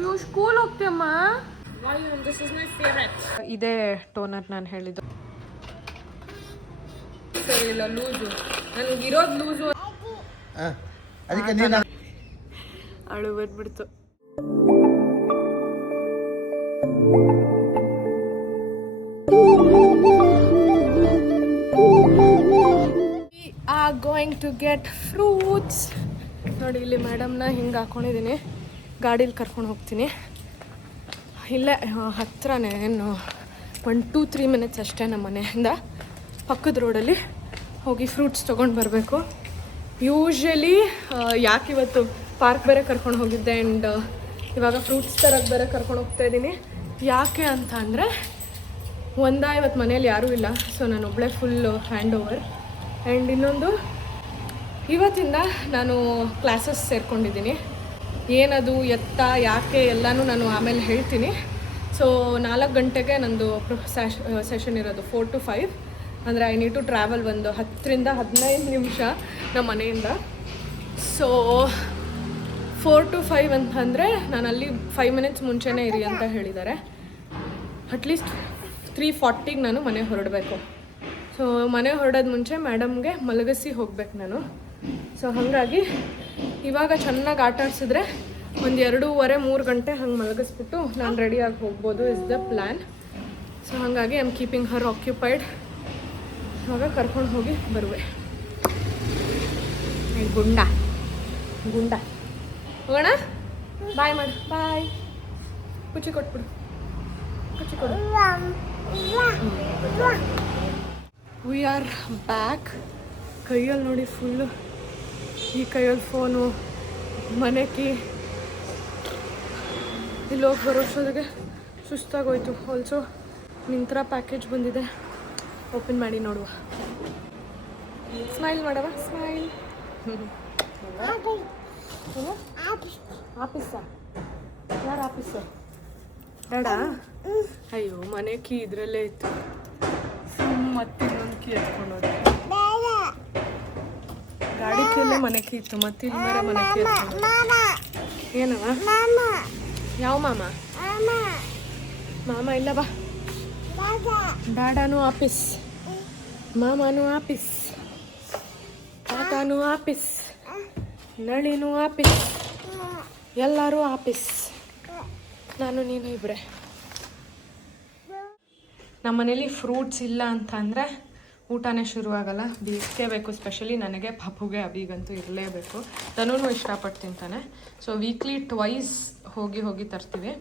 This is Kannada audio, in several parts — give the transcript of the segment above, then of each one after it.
ಅಯ್ಯೋ ಸ್ಕೂಲ್ ಹೋಗ್ತೀಯಮ್ಮ. This is my favourite. ಇದೇ ಟೋನರ್ ನಾನು ಹೇಳಿದ್ದು. ಸರಿ ಇಲ್ಲ ಲೂಸು, ನನಗೆ ಇರೋದು ಲೂಸು. ಅದಕ್ಕೆ ನೀನು ಅಳು ಬಂದ್ಬಿಡ್ತು. We are going to get fruits. ನೋಡಿ ಇಲ್ಲಿ ಮೇಡಮ್ನ ಹಿಂಗೆ ಹಾಕೊಂಡಿದ್ದೀನಿ, ಗಾಡೀಲಿ ಕರ್ಕೊಂಡು ಹೋಗ್ತೀನಿ. ಇಲ್ಲೇ ಹತ್ರನೇ, ಏನು 1-2-3 ಮಿನಿಟ್ಸ್ ಅಷ್ಟೇ ನಮ್ಮ ಮನೆಯಿಂದ. ಪಕ್ಕದ ರೋಡಲ್ಲಿ ಹೋಗಿ ಫ್ರೂಟ್ಸ್ ತೊಗೊಂಡು ಬರಬೇಕು. ಯೂಶ್ವಲಿ ಯಾಕೆ ಇವತ್ತು ಪಾರ್ಕ್ ಬೇರೆ ಕರ್ಕೊಂಡು ಹೋಗಿದ್ದೆ ಆ್ಯಂಡ್ ಇವಾಗ ಫ್ರೂಟ್ಸ್ ತರಕ್ಕೆ ಬೇರೆ ಕರ್ಕೊಂಡು ಹೋಗ್ತಾ ಇದ್ದೀನಿ. ಯಾಕೆ ಅಂತ ಅಂದರೆ ಇವತ್ತು ಮನೇಲಿ ಯಾರೂ ಇಲ್ಲ, ಸೊ ನಾನು ಒಬ್ಬಳೇ ಫುಲ್ಲು ಹ್ಯಾಂಡ್ ಓವರ್. ಆ್ಯಂಡ್ ಇನ್ನೊಂದು, ಇವತ್ತಿಂದ ನಾನು ಕ್ಲಾಸಸ್ ಸೇರ್ಕೊಂಡಿದ್ದೀನಿ. ಏನದು ಎತ್ತ ಯಾಕೆ ಎಲ್ಲನೂ ನಾನು ಆಮೇಲೆ ಹೇಳ್ತೀನಿ. ಸೊ 4 ಗಂಟೆಗೆ ನಂದು ಸೆಷನ್ ಇರೋದು, 4 to 5. ಅಂದರೆ ಐ ನೀಡ್ ಟು ಟ್ರಾವೆಲ್ ಒಂದು 10 to 15 ನಿಮಿಷ ನಮ್ಮ ಮನೆಯಿಂದ. ಸೊ 4 to 5 ಅಂತಂದರೆ ನಾನು ಅಲ್ಲಿ 5 ಮಿನಿಟ್ಸ್ ಮುಂಚೆನೇ ಇರಿ ಅಂತ ಹೇಳಿದ್ದಾರೆ. ಅಟ್ಲೀಸ್ಟ್ 3:40ಗೆ ನಾನು ಮನೆ ಹೊರಡಬೇಕು. ಸೊ ಮನೆ ಹೊರಡೋದು ಮುಂಚೆ ಮೇಡಮ್ಗೆ ಮಲಗಿಸಿ ಹೋಗ್ಬೇಕು ನಾನು. ಸೊ ಹಾಗಾಗಿ ಇವಾಗ ಚೆನ್ನಾಗಿ ಆಟ ಆಡಿಸಿದ್ರೆ ಒಂದು 2:30-3 ಗಂಟೆ ಹಂಗೆ ಮಲಗಿಸ್ಬಿಟ್ಟು ನಾನು ರೆಡಿಯಾಗಿ ಹೋಗ್ಬೋದು ಇಸ್ ದ ಪ್ಲ್ಯಾನ್. ಸೊ ಹಾಗಾಗಿ I am keeping Har occupied. ಇವಾಗ ಕರ್ಕೊಂಡು ಹೋಗಿ ಬರುವೆ. ಗುಂಡ ಹೋಗೋಣ. ಬಾಯ್ ಮಾಡು, ಬಾಯ್. ಕುಚ್ಚಿ ಕೊಟ್ಬಿಡು, ಕುಚ್ಚಿ ಕೊಡು. We are back. ಕೈಯಲ್ಲಿ ನೋಡಿ ಫುಲ್ಲು, ಈ ಕೈಯಲ್ಲಿ ಫೋನು, ಮನೆ ಕೀ. ಇಲ್ಲಿ ಹೋಗಿ ಬರೋಷ್ಟೊತ್ತಿಗೆ ಸುಸ್ತಾಗೋಯ್ತು. ಆಲ್ಸೋ ಮಿಂತ್ರಾ ಪ್ಯಾಕೇಜ್ ಬಂದಿದೆ, ಓಪನ್ ಮಾಡಿ ನೋಡುವ. ಸ್ಮೈಲ್ ಮಾಡವ, ಸ್ಮೈಲ್. ಆಫೀಸಾ? ಯಾರು ಆಫೀಸು? ಬೇಡಾ? ಅಯ್ಯೋ ಮನೆ ಕೀ ಇದರಲ್ಲೇ ಇತ್ತು. ಮತ್ತೆ ಇನ್ನೊಂದು ಕೀ ಎತ್ಕೊಂಡೋದೆ. ಗಾಡಿ ಕೀಯಲ್ಲೇ ಮನೆ ಕೀ ಇತ್ತು, ಮತ್ತೆ ಇಲ್ಲಿ ಬೇರೆ ಮನೆ ಕೀ ಎತ್ಕೊಂಡು. ಏನವ? ಯಾವ ಮಾಮ? ಮಾಮ ಇಲ್ಲ, ಬಾ. ಡ್ಯಾಡಾನು ಆಫೀಸ್, ಮಾಮನೂ ಆಫೀಸ್, ತಾತಾನು ಆಫೀಸ್, ನಳಿನೂ ಆಫೀಸ್, ಎಲ್ಲರೂ ಆಫೀಸ್. ನಾನು ನೀನು ಇಬ್ಬರೇ. ನಮ್ಮ ಮನೇಲಿ ಫ್ರೂಟ್ಸ್ ಇಲ್ಲ ಅಂತ ಅಂದರೆ ಊಟನೇ ಶುರುವಾಗಲ್ಲ. ಬೇಕೇ ಬೇಕು. ಸ್ಪೆಷಲಿ ನನಗೆ, ಪಾಪುಗೆ, ಅಭಿಗಂತೂ ಇರಲೇಬೇಕು. ತನೂ ಇಷ್ಟಪಟ್ಟು ತಿಂತಾನೆ. ಸೊ ವೀಕ್ಲಿ ಟ್ವೈಸ್ ಹೋಗಿ ತರ್ತೀವಿ.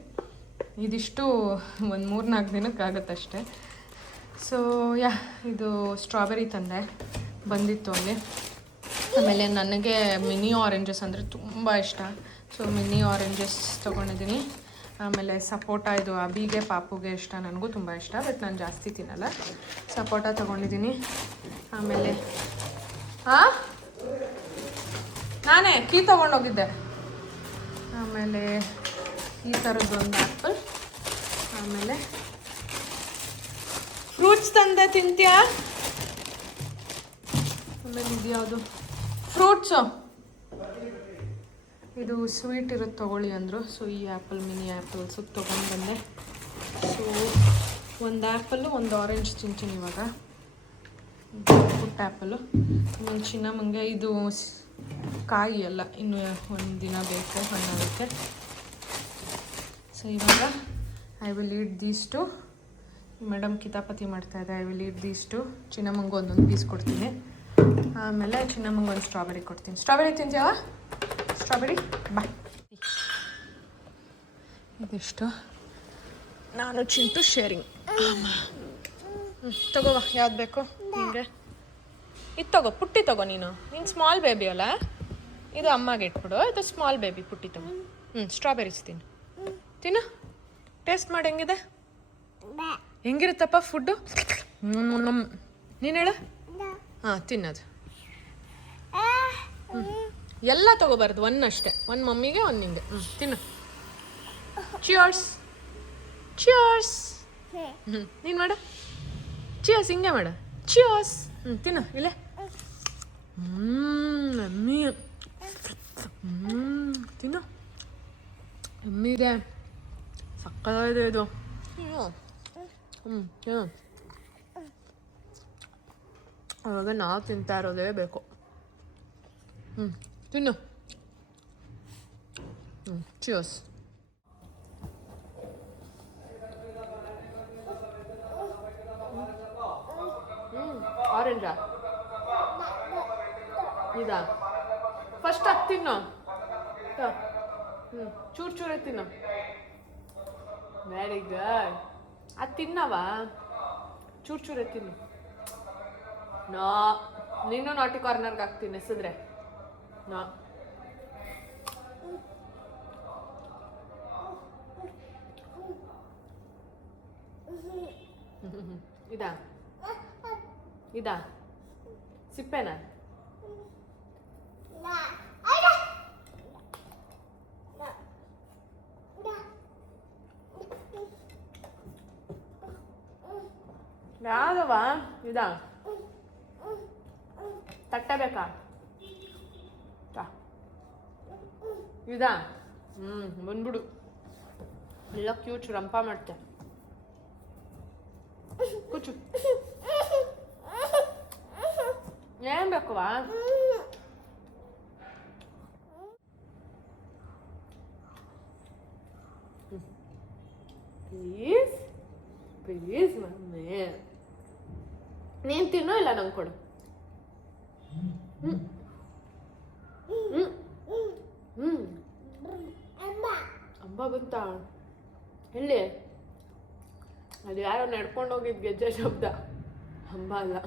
ಇದಿಷ್ಟು ಒಂದು 3-4 ದಿನಕ್ಕಾಗತ್ತಷ್ಟೆ. ಸೊ ಇದು ಸ್ಟ್ರಾಬೆರಿ ತಂದೆ ಬಂದಿತ್ತು ಅಲ್ಲಿ. ಆಮೇಲೆ ನನಗೆ ಮಿನಿ ಆರೆಂಜಸ್ ಅಂದರೆ ತುಂಬ ಇಷ್ಟ. ಸೊ ಮಿನಿ ಆರೆಂಜಸ್ ತೊಗೊಂಡಿದ್ದೀನಿ. ಆಮೇಲೆ ಸಪೋಟ, ಇದು ಅಬಿಗೆ ಪಾಪುಗೆ ಇಷ್ಟ, ನನಗೂ ತುಂಬ ಇಷ್ಟ, ಬಟ್ ನಾನು ಜಾಸ್ತಿ ತಿನ್ನಲ್ಲ. ಸಪೋಟ ತೊಗೊಂಡಿದ್ದೀನಿ. ಆಮೇಲೆ ನಾನೇ ಕೀ ತೊಗೊಂಡೋಗಿದ್ದೆ. ಆಮೇಲೆ ಈ ಥರದ್ದೊಂದು ಆ್ಯಪಲ್. ಆಮೇಲೆ ಫ್ರೂಟ್ಸ್ ತಂದೆ, ತಿಂತೀಯಾ? ಆಮೇಲೆ ಇದು ಯಾವುದು ಫ್ರೂಟ್ಸು, ಇದು ಸ್ವೀಟ್ ಇರುತ್ತೆ ತೊಗೊಳ್ಳಿ ಅಂದರು. ಸೊ ಈ ಆ್ಯಪಲ್, ಮಿನಿ ಆ್ಯಪಲ್ಸು ತೊಗೊಂಡು ಬಂದೆ. ಸೊ ಒಂದು ಆ್ಯಪಲ್ಲು, ಒಂದು ಆರೆಂಜ್ ತಿಂತೀನಿ ಇವಾಗ, ಪುಟ್ಟ ಆ್ಯಪಲ್ಲು. ಆಮೇಲೆ ಚಿನ್ನಮ್ಮಂಗೆ ಇದು ಕಾಯಿ ಅಲ್ಲ, ಇನ್ನು ಒಂದು ದಿನ ಬೇಕು ಹಣ್ಣಾಗುತ್ತೆ. ಸೊ ಇವಾಗ I will eat these two. Madam ಕಿತಾಪತಿ ಮಾಡ್ತಾಯಿದ್ದೆ. I will eat these two. ಚಿನ್ನಮ್ಮಂಗೆ ಒಂದೊಂದು ಪೀಸ್ ಕೊಡ್ತೀನಿ. ಆಮೇಲೆ ಚಿನ್ನಮ್ಮಂಗೆ ಒಂದು ಸ್ಟ್ರಾಬೆರಿ ಕೊಡ್ತೀನಿ. ಸ್ಟ್ರಾಬೆರಿ ತಿಂತೀಯಾ? ಸ್ಟ್ರಾಬೆರಿ ಬಾ. ಇದಿಷ್ಟು ನಾನು ಚಿಂಟು ಶೇರಿಂಗ್. ತಗೋವ, ಯಾವ್ದು ಬೇಕು ನಿಮಗೆ? ಇದು ತಗೋ, ಪುಟ್ಟಿ ತಗೋ. ನೀನು ಸ್ಮಾಲ್ ಬೇಬಿ ಅಲ್ಲ, ಇದು ಅಮ್ಮಗೆ ಇಟ್ಬಿಡು. ಇದು ಸ್ಮಾಲ್ ಬೇಬಿ, ಪುಟ್ಟಿ ತಗೋ. ಸ್ಟ್ರಾಬೆರೀಸ್ ತಿನ್ನು. ಟೇಸ್ಟ್ ಮಾಡಿ ಹೆಂಗಿದೆ? ಹೆಂಗಿರುತ್ತಪ್ಪ ಫುಡ್ಡು? ನೀನು ಹೇಳು. ತಿನ್ನೋದು ಎಲ್ಲ ತೊಗೋಬಾರ್ದು, ಅಷ್ಟೇ. ಒಂದು ಮಮ್ಮಿಗೆ, ಒಂದು ನಿಂಗೆ. ತಿನ್ನು. Cheers, cheers. ನೀನು ಮಾಡು. ಚಿಯರ್ಸ್, ಹಿಂಗೆ ಮಾಡು. ಚಿಯರ್ಸ್. ತಿನ್ನು ಇಲ್ಲೇ. ಮಮ್ಮಿ ತಿನ್ನು. ಕಮ್ಮಿದೆ, ಸಕ್ಕತ್ತಾಗಿದೆ ಇದು. ಅವಾಗ ನಾವು ತಿಂತಾ ಇರೋದೇ ಬೇಕು. ತಿನ್ನು. ಚಿಯರ್ಸ್. ಆರೆಂಜಾ ಇದಾ? ಫಸ್ಟ್ ಅದು ತಿನ್ನು. ಚೂರು ಚೂರೇ ತಿನ್ನು. Very good. ಅದು ತಿನ್ನವ, ಚೂರು ಚೂರೇ ತಿನ್ನು. ನಾ ನೀನು ನಾಟಿ ಕಾರ್ನರ್ಗೆ ಹಾಕ್ತೀನಿ ಎಸಿದ್ರೆ. ನಾ ಇದಾ? ಇದಾ ಸಿಪ್ಪೆನಾ? ಯಾವ್ದವ? ಇದಾ? ತಟ್ಟೆ ಬೇಕಾ? ಇದಾ? ಬಂದ್ಬಿಡು. ಎಲ್ಲ ಕ್ಯೂಟ್ ರಂಪ ಮಾಡ್ತೆ. ಕೂಚು. ಏನ್ ಬೇಕವಾ? ಪ್ಲೀಸ್ ಪ್ಲೀಸ್ ಮಮ್ಮಿ, ನೀನು ತಿನ್ನೋ ಇಲ್ಲ ನಂಗೆ ಕೊಡು. ಅಂಬ ಬಂತ ಎಲ್ಲಿ? ಅದು ಯಾರೋ ನಡ್ಕೊಂಡು ಹೋಗಿದ್ ಗೆಜ್ಜೆ ಶಬ್ದ, ಅಂಬ ಅಲ್ಲ.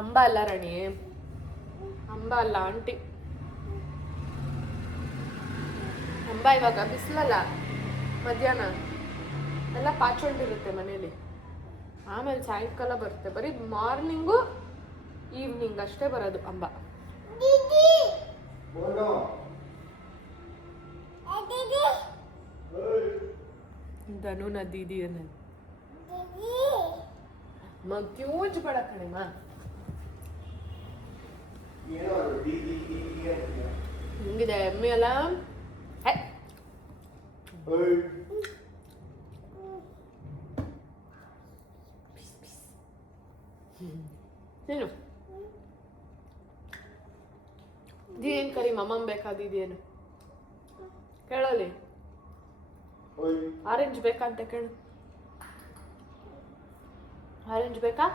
ಅಂಬ ಅಲ್ಲ ರಾಣಿ, ಅಂಬ ಅಲ್ಲ ಆಂಟಿ. ಅಂಬ ಇವಾಗ ಬಿಸಿಲಲ್ಲ, ಮಧ್ಯಾಹ್ನ ಎಲ್ಲ ಪಾಚೊಂಡಿರುತ್ತೆ ಮನೇಲಿ. ಆಮೇಲೆ ಸಾಯಂಕಾಲ ಬರುತ್ತೆ. ಬರೀ ಮಾರ್ನಿಂಗು ಈವ್ನಿಂಗ್ ಅಷ್ಟೇ ಬರೋದು ಅಂಬ. ಧನು ನ ದೀದಿ ಕ್ಯೂಜ್ ಬೇಡ ಕಣೆಮ್ಮ. ಹಿಂಗಿದೆ ಎಮ್ಮೆ ಅಲ್ಲ. ನೀನು ಇದೇನು ಕರಿ ಮಮ್ಮಮ್ಮ ಬೇಕಾದಿದೇನು ಕೇಳಲಿ. ಆರೆಂಜ್ ಬೇಕಾ ಅಂತ ಕೇಳು. ಆರೆಂಜ್ ಬೇಕಾ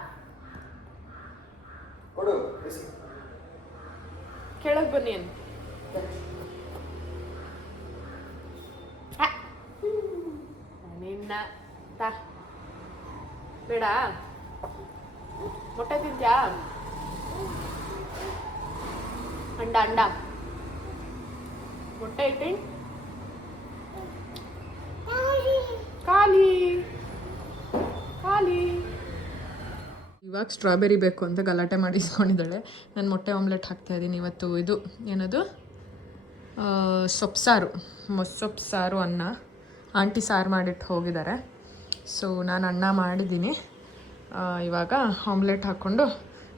ಕೇಳಕ್ ಬನ್ನಿ ಏನು. ನಿನ್ನ ತಾ ಬೇಡ. ಮೊಟ್ಟೆ ತಿಂತ್ಯಾ? ಅಂಡ ಅಂಡ ಮೊಟ್ಟೆ ಇಟ್ಟು ಖಾಲಿ ಖಾಲಿ. ಇವಾಗ ಸ್ಟ್ರಾಬೆರಿ ಬೇಕು ಅಂತ ಗಲಾಟೆ ಮಾಡಿ ಇಸ್ಕೊಂಡಿದ್ದಾಳೆ. ನಾನು ಮೊಟ್ಟೆ ಆಮ್ಲೆಟ್ ಹಾಕ್ತಾಯಿದ್ದೀನಿ ಇವತ್ತು. ಇದು ಏನದು ಸೊಪ್ಪು ಸಾರು ಅನ್ನ. ಆಂಟಿ ಸಾರು ಮಾಡಿಟ್ಟು ಹೋಗಿದ್ದಾರೆ. ಸೊ ನಾನು ಅನ್ನ ಮಾಡಿದ್ದೀನಿ. ಇವಾಗ ಆಮ್ಲೆಟ್ ಹಾಕ್ಕೊಂಡು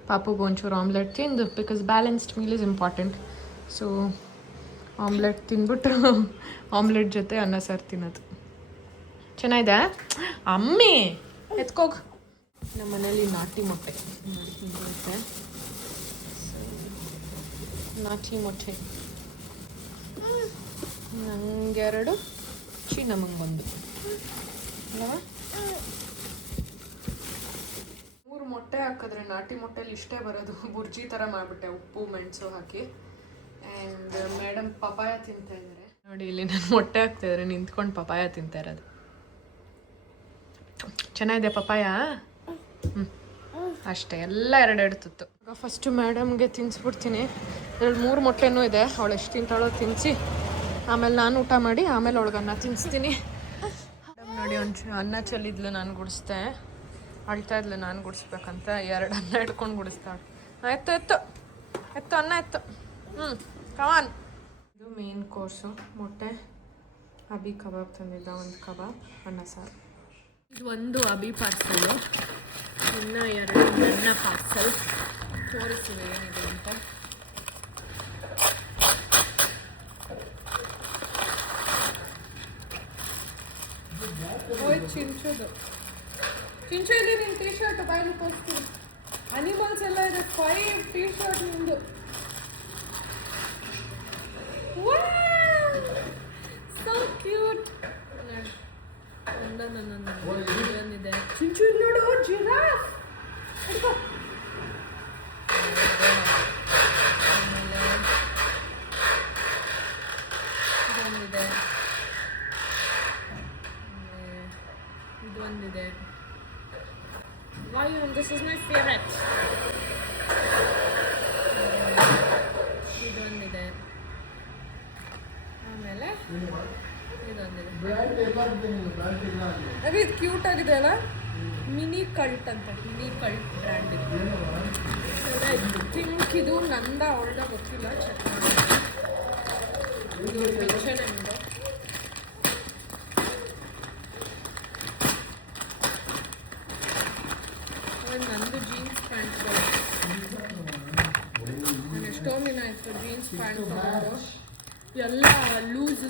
ಪಾಪುಗೆ ಒಂಚೂರು ಆಮ್ಲೆಟ್ ತಿಂದು, because balanced meal is important. So omelette ತಿಂದ್ಬಿಟ್ಟು ಆಮ್ಲೆಟ್ ಜೊತೆ ಅನ್ನ ಸಾರು ತಿನ್ನೋದು. ಚೆನ್ನಾಗಿದೆ ಅಮ್ಮಿ, ಎತ್ಕೋಗ. ನಮ್ಮ ಮನೇಲಿ ನಾಟಿ ಮೊಟ್ಟೆ ಬರುತ್ತೆ. ನಾಟಿ ಮೊಟ್ಟೆ ನಂಗೆರಡು, ನಮಗೊಂದು ಅಲ್ಲವಾ? 3 ಮೊಟ್ಟೆ ಹಾಕಿದ್ರೆ ನಾಟಿ ಮೊಟ್ಟೆಲಿ ಇಷ್ಟೇ ಬರೋದು. ಬುರ್ಜಿ ಥರ ಮಾಡಿಬಿಟ್ಟೆ, ಉಪ್ಪು ಮೆಣಸು ಹಾಕಿ. ಆ್ಯಂಡ್ ಮೇಡಮ್ ಪಪಾಯ ತಿಂತಾ ಇದ್ದಾರೆ ನೋಡಿ. ಇಲ್ಲಿ ನಾನು ಮೊಟ್ಟೆ ಹಾಕ್ತಾಯಿದ್ರೆ ನಿಂತ್ಕೊಂಡು ಪಪಾಯ ತಿಂತಾ ಇರೋದು. ಚೆನ್ನಾಗಿದೆ ಪಪಾಯ. ಅಷ್ಟೇ, ಎಲ್ಲ 2 ತುತ್ತು. ಈಗ ಫಸ್ಟು ಮೇಡಮ್ಗೆ ತಿನ್ನಿಸ್ಬಿಡ್ತೀನಿ. 3 ಮೊಟ್ಟೆನೂ ಇದೆ. ಅವಳು ಎಷ್ಟು ತಿಂತಾಳೋ ತಿನ್ನಿಸಿ, ಆಮೇಲೆ ನಾನು ಊಟ ಮಾಡಿ ಆಮೇಲೆ ಅವಳಿಗೆ ಅನ್ನ ತಿನ್ನಿಸ್ತೀನಿ. ಮೇಡಮ್ ನೋಡಿ, ಒಂಚೂರು ಅನ್ನ ಚೆಲ್ಲಿದ್ಲು, ನಾನು ಗುಡಿಸ್ದೆ. ಅಳ್ತಾ ಇದ್ಲು ನಾನು ಗುಡಿಸ್ಬೇಕಂತ. 2 ಅನ್ನ ಇಟ್ಕೊಂಡು ಗುಡಿಸ್ತಾಳೆ. ಎತ್ತು ಎತ್ತು ಎತ್ತು ಅನ್ನ ಎತ್ತು. ಕಮಾನ್. ಇದು ಮೇನ್ ಕೋರ್ಸು. ಮೊಟ್ಟೆ, ಅಬಿ ಕಬಾಬ್ ತಂದಿದ್ದ, 1 ಕಬಾಬ್, ಅನ್ನ ಸಾರು. ಇದು 1 ಅಬಿ ಪಾರ್ಸಲ್ಲು, ಇನ್ನು 2 ನನ್ನ ಪಾರ್ಸಲ್. ತೋರಿಸಿದೆ ಏನಿದೆ ಅಂತ. ಚಿಂಚುದು ಚಿಂಚು ಇಲ್ಲಿ ನಿನ್ನ ಟೀ ಶರ್ಟ್ ಬಾಯಲ್ಲಿ ತೋರಿಸ್ತೀನಿ. ಅನಿಮಲ್ಸ್ ಎಲ್ಲ ಇದೆ. 5 ಟೀ ಶರ್ಟ್ ನಿಂದು. So cute. ಒಂದಿದೆ ಚಿಂಚು. ಇಲ್ಲಿ ನೋಡು ಜಿರಾಫ್. ಹಿಡ್ಕೋ. ಆಮೇಲೆ ಇದೊಂದಿದೆ. ಇದೊಂದಿದೆ. Lion, this is my favorite. ಇದೊಂದಿದೆ. ಆಮೇಲೆ ಇದೊಂದಿದೆ. ಅದೇ ಇದು ಕ್ಯೂಟ್ ಆಗಿದೆ ಅಲ್ಲ. ಮಿನಿ ಕಲ್ಟ್ ಅಂತ. ಮಿನಿ ಕಲ್ಟ್ ಬ್ರ್ಯಾಂಡ್ ಇದು. ಐ ಥಿಂಕ್ ಇದು ನಂದ ಅವಳ್ದ ಗೊತ್ತಿಲ್ಲ. ಚೆಕ್ ಮಾಡಿ. ಇದು H&M. ನಂದು ಜೀನ್ಸ್ ಪ್ಯಾಂಟ್ಗಳು. ನಾನು ಎಷ್ಟೋ ದಿನ ಆಯಿತು ಜೀನ್ಸ್ ಪ್ಯಾಂಟ್ ತಗೊಂಡು. ಎಲ್ಲ ಲೂಸ್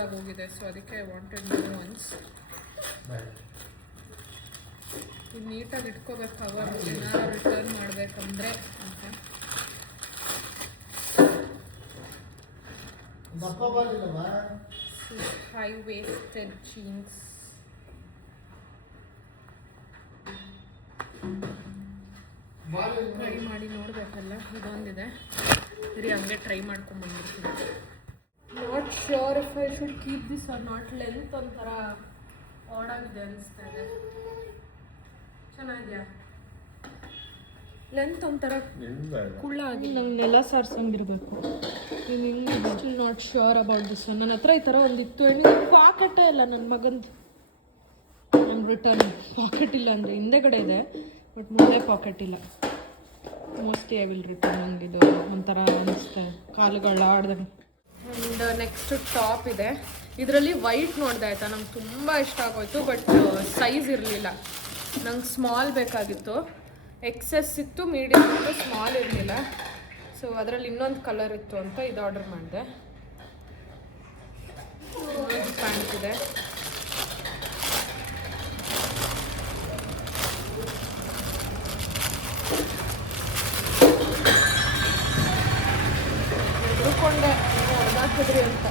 ಆಗೋಗಿದೆ. ಸೊ ಅದಕ್ಕೆ ಐ ವಾಂಟೆಡ್ ನ್ಯೂ ಒನ್ಸ್. ಇದು ನೀಟಾಗಿ ಇಟ್ಕೋಬೇಕು. ಕವರ್ ಏನಾರು ರಿಟರ್ನ್ ಮಾಡಬೇಕಂದ್ರೆ ಅಂತ. High wasted jeans. ಟ್ರೈ ಮಾಡಿ ನೋಡಬೇಕಲ್ಲ. ಇದೊಂದಿದೆ. ಸರಿ ಹಂಗೆ ಟ್ರೈ ಮಾಡ್ಕೊಂಡ್ಬಂದಿರ್ತೀನಿ. Not sure if I should keep this or not. Length ಒಂಥರ ಆಡಾಗಿದೆ ಅನಿಸ್ತಾ ಇದೆ. ಚೆನ್ನಾಗಿದೆಯಾ? ಲೆಂತ್ ಒಂಥರ ಕುಳ್ಳಾಗಿ ನಂಗೆ ನೆಲ ಸಾರ್ಸಂಗಿರ್ಬೇಕು. ನೀನು ಹಿಂಗೆ still not sure about this. ನನ್ನ ಹತ್ರ ಈ ಥರ ಒಂದಿತ್ತು. ಪಾಕೆಟೇ ಇಲ್ಲ ನನ್ನ ಮಗಂದು. ನಮ್ಮ ರಿಟರ್ನ್ ಪಾಕೆಟ್ ಇಲ್ಲ ಅಂದರೆ ಹಿಂದೆಗಡೆ ಇದೆ, ಬಟ್ ಮುಂದೆ ಪಾಕೆಟ್ ಇಲ್ಲ. Mostly I will return. ನಂಗಿದು ಒಂಥರ ಅನಿಸ್ತಾ ಕಾಲುಗಳು ಆಡ್ದಂಗೆ. ಆ್ಯಂಡ್ ನೆಕ್ಸ್ಟ್ ಟಾಪ್ ಇದೆ. ಇದರಲ್ಲಿ ವೈಟ್ ನೋಡಿದೆ ಆಯಿತಾ. ನಂಗೆ ತುಂಬ ಇಷ್ಟ ಆಗೋಯ್ತು. ಬಟ್ ಸೈಜ್ ಇರಲಿಲ್ಲ. ನಂಗೆ ಸ್ಮಾಲ್ ಬೇಕಾಗಿತ್ತು. ಎಕ್ಸೆಸ್ ಇತ್ತು, ಮೀಡಿಯಮ್ ಇತ್ತು, ಸ್ಮಾಲ್ ಇರಲಿಲ್ಲ. ಸೊ ಅದರಲ್ಲಿ ಇನ್ನೊಂದು ಕಲರ್ ಇತ್ತು ಅಂತ ಇದು ಆರ್ಡರ್ ಮಾಡಿದೆ. ಪ್ಯಾಂಟ್ ಇದೆ. ಎದುರುಕೊಂಡೆ ಹೊಡೆದಾಕಿದ್ರಿ ಅಂತ.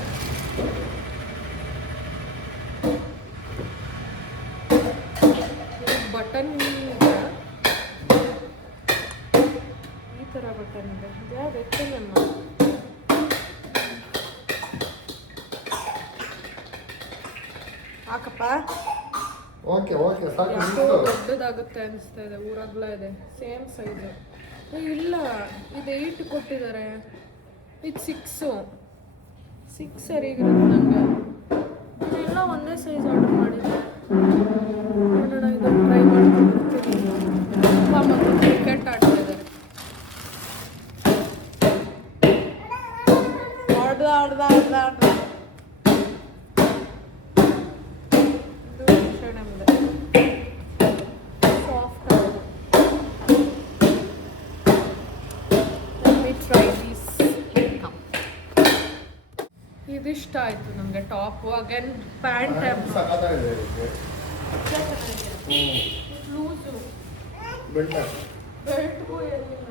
ಬಟನ್ ಈ ಥರ ಬಟನ್ ಇದೆ. ಯಾವ್ದು H&M? ಹಾಕಪ್ಪ. ಓಕೆ ಓಕೆ ಸಾಕು. ಯಾಕೋ ದೊಡ್ಡದಾಗುತ್ತೆ ಅನಿಸ್ತಾ ಇದೆ. ಊರಗ್ಲ ಇದೆ. Same size. ಇಲ್ಲ, ಇದು 8 ಕೊಟ್ಟಿದ್ದಾರೆ. ಇದು 6 ಸರಿಗಿರುತ್ತೆ ನನಗೆ. ಎಲ್ಲ ಒಂದೇ ಸೈಜ್ ಆರ್ಡರ್ ಮಾಡಿದ್ದೆ. ನೋಡೋಣ, ಇದನ್ನು ಟ್ರೈ ಮಾಡ್ಕೊಂಡಿರ್ತೀನಿ. ಅಪ್ಪ ಮಕ್ಕಳು ಕ್ರಿಕೆಟ್ ಆಡ್ತಾ ಇದ್ದಾರೆ. ಆಡ್ದ ಇದು H&M ಇದೆ. ಸಾಫ್ಟ್ ಆಗಿದೆ. Let me try this. ಇದಿಷ್ಟ ಆಯಿತು ನನಗೆ ಟಾಪು. ಅಗೇನ್ ಪ್ಯಾಂಟ್ ಸಖತ್ತಾಗಿದೆ. ಲೂಸು ಬೆಲ್ಟ್ಗೂ ಏನಿಲ್ಲ.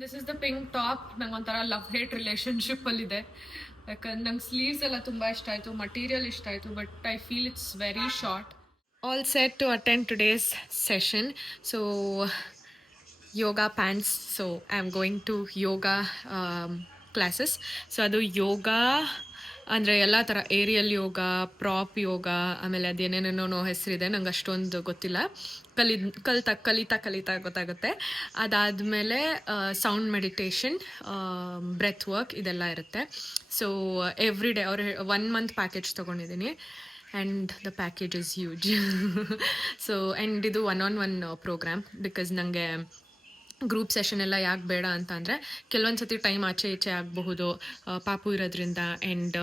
This is the pink top. ನಂಗೆ ಒಂಥರ ಲವ್ ಹೇಟ್ ರಿಲೇಷನ್ಶಿಪ್ಪಲ್ಲಿದೆ. ಯಾಕಂದ್ರೆ ನಂಗೆ ಸ್ಲೀವ್ಸ್ ಎಲ್ಲ ತುಂಬ ಇಷ್ಟ ಆಯಿತು, ಮಟೀರಿಯಲ್ ಇಷ್ಟ ಆಯಿತು, but I feel it's very short. All set to attend today's session. So yoga pants. So I am going to yoga classes. So ಅದು ಯೋಗ ಅಂದರೆ ಎಲ್ಲ ಥರ ಏರಿಯಲ್ ಯೋಗ, ಪ್ರಾಪ್ ಯೋಗ, ಆಮೇಲೆ ಅದೇನೇನೇನೋ ಹೆಸರಿದೆ. ನಂಗೆ ಅಷ್ಟೊಂದು ಗೊತ್ತಿಲ್ಲ. ಕಲಿತಾ ಗೊತ್ತಾಗುತ್ತೆ. ಅದಾದಮೇಲೆ ಸೌಂಡ್ ಮೆಡಿಟೇಷನ್, ಬ್ರೆತ್ ವರ್ಕ್ ಇದೆಲ್ಲ ಇರುತ್ತೆ. ಸೊ ಎವ್ರಿ ಡೇ ಅವ್ರು 1 ಮಂತ್ ಪ್ಯಾಕೇಜ್ ತೊಗೊಂಡಿದ್ದೀನಿ. And the package is huge. So and ಇದು 1-on-1 ಪ್ರೋಗ್ರಾಮ್. ಬಿಕಾಸ್ ನನಗೆ ಗ್ರೂಪ್ ಸೆಷನ್ ಎಲ್ಲ ಯಾಕೆ ಬೇಡ ಅಂತ ಅಂದರೆ ಕೆಲವೊಂದು ಸತಿ ಟೈಮ್ ಆಚೆ ಈಚೆ ಆಗಬಹುದು ಪಾಪು ಇರೋದ್ರಿಂದ. ಆ್ಯಂಡ್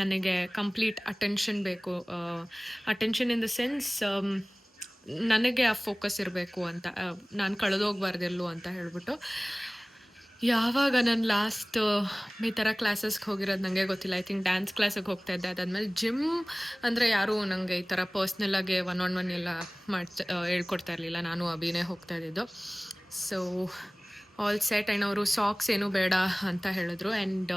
ನನಗೆ ಕಂಪ್ಲೀಟ್ ಅಟೆನ್ಷನ್ ಬೇಕು. ಅಟೆನ್ಷನ್ ಇನ್ ದ ಸೆನ್ಸ್ ನನಗೆ ಆ ಫೋಕಸ್ ಇರಬೇಕು ಅಂತ. ನಾನು ಕಳೆದೋಗ್ಬಾರ್ದೆಲ್ಲೂ ಅಂತ ಹೇಳ್ಬಿಟ್ಟು ಯಾವಾಗ ನಾನು ಲಾಸ್ಟ್ ಈ ಥರ ಕ್ಲಾಸಸ್ಗೆ ಹೋಗಿರೋದು ನನಗೆ ಗೊತ್ತಿಲ್ಲ. ಐ ಥಿಂಕ್ ಡ್ಯಾನ್ಸ್ ಕ್ಲಾಸಿಗೆ ಹೋಗ್ತಾ ಇದ್ದೆ. ಅದಾದಮೇಲೆ ಜಿಮ್ ಅಂದರೆ ಯಾರೂ ನನಗೆ ಈ ಥರ ಪರ್ಸ್ನಲಾಗಿ 1-on-1 ಎಲ್ಲ ಹೇಳ್ಕೊಡ್ತಾ ಇರಲಿಲ್ಲ. ನಾನು ಅಭಿನೇ ಹೋಗ್ತಾ ಇದ್ದಿದ್ದು. So all set. ಆ್ಯಂಡ್ ಅವರು ಸಾಕ್ಸ್ ಏನೂ ಬೇಡ ಅಂತ ಹೇಳಿದ್ರು. ಆ್ಯಂಡ್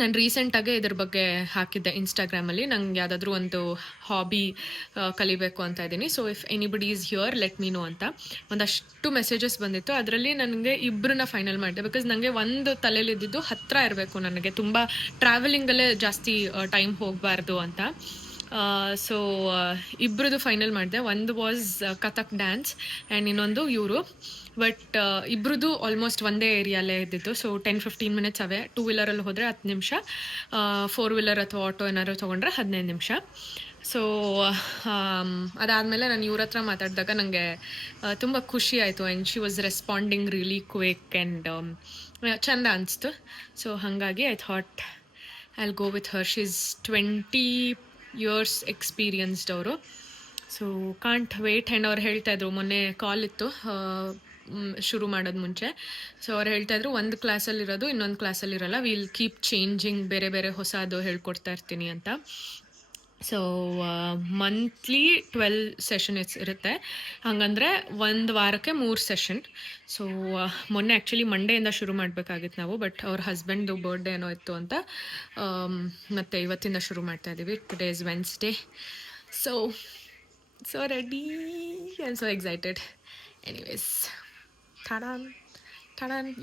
ನಾನು ರೀಸೆಂಟಾಗೆ ಇದ್ರ ಬಗ್ಗೆ ಹಾಕಿದ್ದೆ ಇನ್ಸ್ಟಾಗ್ರಾಮಲ್ಲಿ. ನಂಗೆ ಯಾವುದಾದ್ರೂ ಒಂದು ಹಾಬಿ ಕಲಿಬೇಕು ಅಂತ ಇದ್ದೀನಿ. So if anybody is here let me know ಅಂತ ಒಂದಷ್ಟು ಮೆಸೇಜಸ್ ಬಂದಿತ್ತು. ಅದರಲ್ಲಿ ನನಗೆ ಇಬ್ಬರನ್ನ ಫೈನಲ್ ಮಾಡಿದೆ. ಬಿಕಾಸ್ ನನಗೆ ಒಂದು ತಲೆಯಲ್ಲಿದ್ದು ಹತ್ತಿರ ಇರಬೇಕು, ನನಗೆ ತುಂಬ ಟ್ರಾವೆಲಿಂಗಲ್ಲೇ ಜಾಸ್ತಿ ಟೈಮ್ ಹೋಗಬಾರ್ದು ಅಂತ. ಸೊ ಇಬ್ಬರದು ಫೈನಲ್ ಮಾಡಿದೆ. ಒಂದು ವಾಸ್ ಕಥಕ್ ಡ್ಯಾನ್ಸ್ ಆ್ಯಂಡ್ ಇನ್ನೊಂದು ಇವರು. ಬಟ್ ಇಬ್ಬರದು ಆಲ್ಮೋಸ್ಟ್ ಒಂದೇ ಏರಿಯಾಲೇ ಇದ್ದಿದ್ದು. ಸೊ 10-15 ಮಿನಿಟ್ಸ್ ಅವೇ. 2 ವೀಲರಲ್ಲಿ ಹೋದರೆ 10 ನಿಮಿಷ, 4 ವೀಲರ್ ಅಥವಾ ಆಟೋ ಏನಾದ್ರು ತೊಗೊಂಡ್ರೆ 15 ನಿಮಿಷ. ಸೊ ಅದಾದಮೇಲೆ ನಾನು ಇವ್ರ ಹತ್ರ ಮಾತಾಡಿದಾಗ ನನಗೆ ತುಂಬ ಖುಷಿ ಆಯಿತು. And she was responding really quick and ಚೆಂದ ಅನಿಸ್ತು. ಸೊ ಹಾಗಾಗಿ I thought I go with her. She is 20 years experienced ಅವರು. So can't wait. ಆ್ಯಂಡ್ ಅವ್ರು ಹೇಳ್ತಾಯಿದ್ರು, ಮೊನ್ನೆ ಕಾಲ್ ಇತ್ತು ಶುರು ಮಾಡೋದು ಮುಂಚೆ. ಸೊ ಅವ್ರು ಹೇಳ್ತಾಯಿದ್ರು, ಒಂದು ಕ್ಲಾಸಲ್ಲಿರೋದು ಇನ್ನೊಂದು ಕ್ಲಾಸಲ್ಲಿರಲ್ಲ, ವಿಲ್ ಕೀಪ್ ಚೇಂಜಿಂಗ್, ಬೇರೆ ಬೇರೆ ಹೊಸದು ಹೇಳ್ಕೊಡ್ತಾ ಇರ್ತೀನಿ ಅಂತ. ಸೊ ಮಂತ್ಲಿ 12 ಸೆಷನ್ ಇರುತ್ತೆ. ಹಾಗಂದರೆ ಒಂದು ವಾರಕ್ಕೆ 3 ಸೆಷನ್. ಸೊ ಮೊನ್ನೆ ಆ್ಯಕ್ಚುಲಿ ಮಂಡೆಯಿಂದ ಶುರು ಮಾಡಬೇಕಾಗಿತ್ತು ನಾವು. ಬಟ್ ಅವ್ರ ಹಸ್ಬೆಂಡ್ದು ಬರ್ಡೇ ಏನೋ ಇತ್ತು ಅಂತ ಮತ್ತು ಇವತ್ತಿಂದ ಶುರು ಮಾಡ್ತಾಯಿದ್ದೀವಿ. Today is Wednesday. So ready and so excited. Anyways, tada.